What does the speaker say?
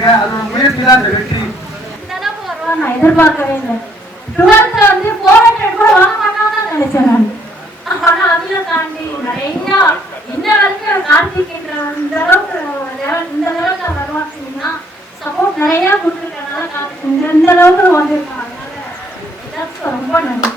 பண்ணிருக்கீங்க. அதோட முயற்சி தான் இந்த வெற்றி. இந்த அளவுக்கு வருவான்னு நான் எதிர்பார்க்கவே இல்லை. 12th வந்து 400 கூட வாங்க மாட்டாங்கன்னு நினைச்சேன் நான். ஆனா அதையும் தாண்டி நிறைய இன்ன வரைக்கும் கார்த்திக்ன்ற இந்த அளவுக்கு வருவாங்கன்னா சப்போர்ட் நிறைய கொடுத்துருக்கனால கார்த்திக் இந்த அளவுக்கு வந்திருக்காங்க. அதனால எல்லாத்துக்கும் ரொம்ப நன்றி.